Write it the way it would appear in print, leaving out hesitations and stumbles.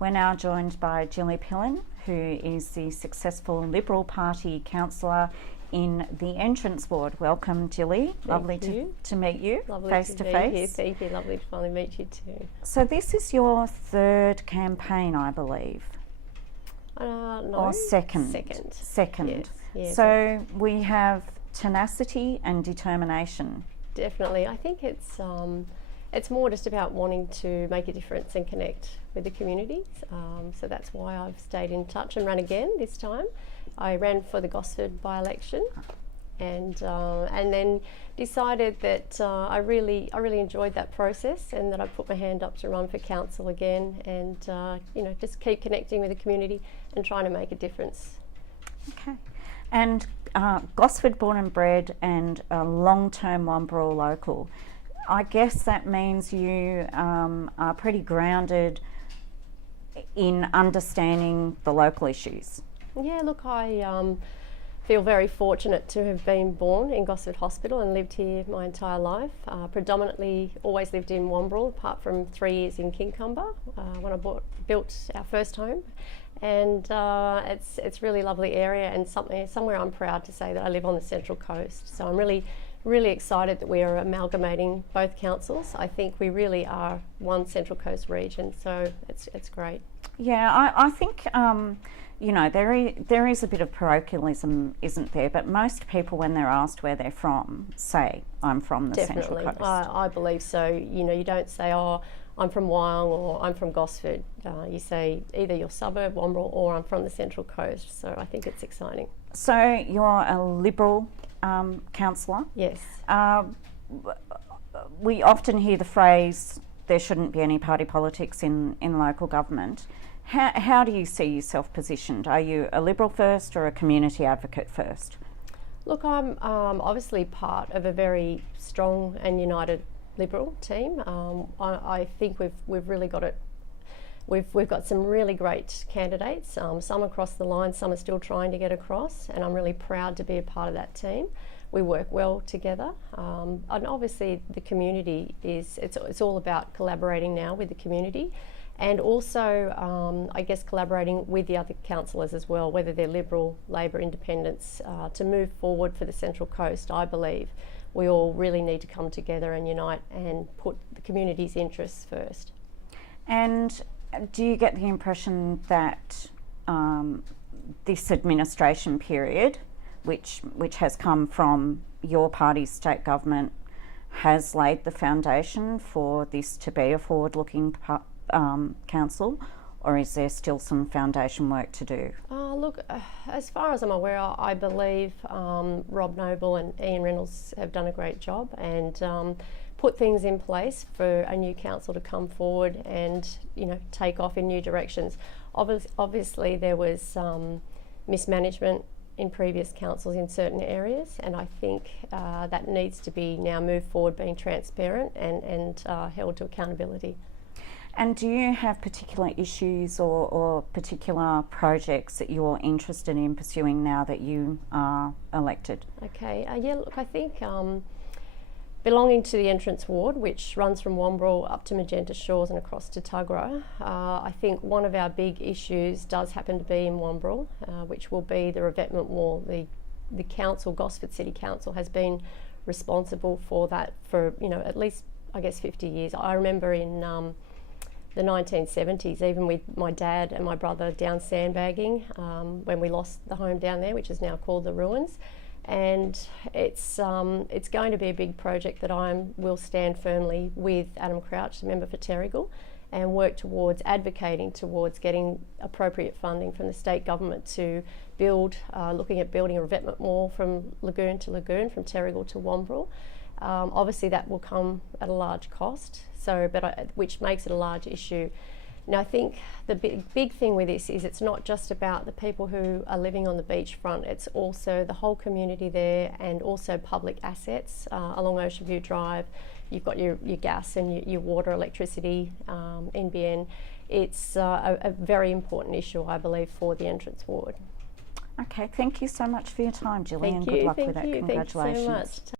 We're now joined by Jilly Pillon, who is the successful Liberal Party councillor in the Entrance Ward. Welcome, Jilly. Lovely to meet you face to face. Thank you. Lovely to finally meet you too. So this is your third campaign, I believe. No. Or second. Second. Yes. So we have tenacity and determination. Definitely. I think it's more just about wanting to make a difference and connect with the communities. So that's why I've stayed in touch and run again this time. I ran for the Gosford by-election and then decided that I really enjoyed that process, and that I put my hand up to run for council again, and just keep connecting with the community and trying to make a difference. Okay. And Gosford born and bred and a long-term Wamberal local. I guess that means you are pretty grounded in understanding the local issues. Yeah, look, I feel very fortunate to have been born in Gosford Hospital and lived here my entire life. Predominantly always lived in Wamberal, apart from 3 years in Kincumber when I built our first home. And it's really lovely area, and somewhere I'm proud to say that I live on the Central Coast. So I'm really excited that we are amalgamating both councils. I think we really are one Central Coast region, so it's great. Yeah, I think there is a bit of parochialism, isn't there? But most people, when they're asked where they're from, say, I'm from the Central Coast. I believe so. You don't say, oh, I'm from Wyong or I'm from Gosford. You say either your suburb, Wamberal, or I'm from the Central Coast. So I think it's exciting. So you're a Liberal councillor? Yes. We often hear the phrase, there shouldn't be any party politics in local government. How do you see yourself positioned? Are you a Liberal first or a community advocate first? Look, I'm obviously part of a very strong and united Liberal team. I think we've really got it. We've got some really great candidates. Some across the line, some are still trying to get across, and I'm really proud to be a part of that team. We work well together, and obviously the community it's all about collaborating now with the community. And also, I guess, collaborating with the other councillors as well, whether they're Liberal, Labor, Independents, to move forward for the Central Coast. I believe we all really need to come together and unite and put the community's interests first. And do you get the impression that this administration period, which has come from your party's state government, has laid the foundation for this to be a forward-looking council, or is there still some foundation work to do? Look, as far as I'm aware, I believe Rob Noble and Ian Reynolds have done a great job and put things in place for a new council to come forward and take off in new directions. Obviously there was mismanagement in previous councils in certain areas, and I think that needs to be now moved forward, being transparent and held to accountability. And do you have particular issues or particular projects that you're interested in pursuing now that you are elected? Okay, yeah, look, I think belonging to the Entrance Ward, which runs from Wamberal up to Magenta Shores and across to Tuggerah, I think one of our big issues does happen to be in Wamberal, which will be the revetment wall. The council, Gosford City Council, has been responsible for that for at least, I guess, 50 years. I remember in the 1970s, even with my dad and my brother down sandbagging when we lost the home down there, which is now called the Ruins. And it's going to be a big project that will stand firmly with Adam Crouch, the member for Terrigal, and work towards advocating towards getting appropriate funding from the state government to build, looking at building a revetment wall from lagoon to lagoon, from Terrigal to Wamberal. Obviously that will come at a large cost, which makes it a large issue. Now I think the big thing with this is it's not just about the people who are living on the beachfront, it's also the whole community there, and also public assets along Ocean View Drive. You've got your gas and your water, electricity, NBN. It's a very important issue, I believe, for the Entrance Ward. Okay, thank you so much for your time, Jilly, and good luck with that. Congratulations. Thank you so much.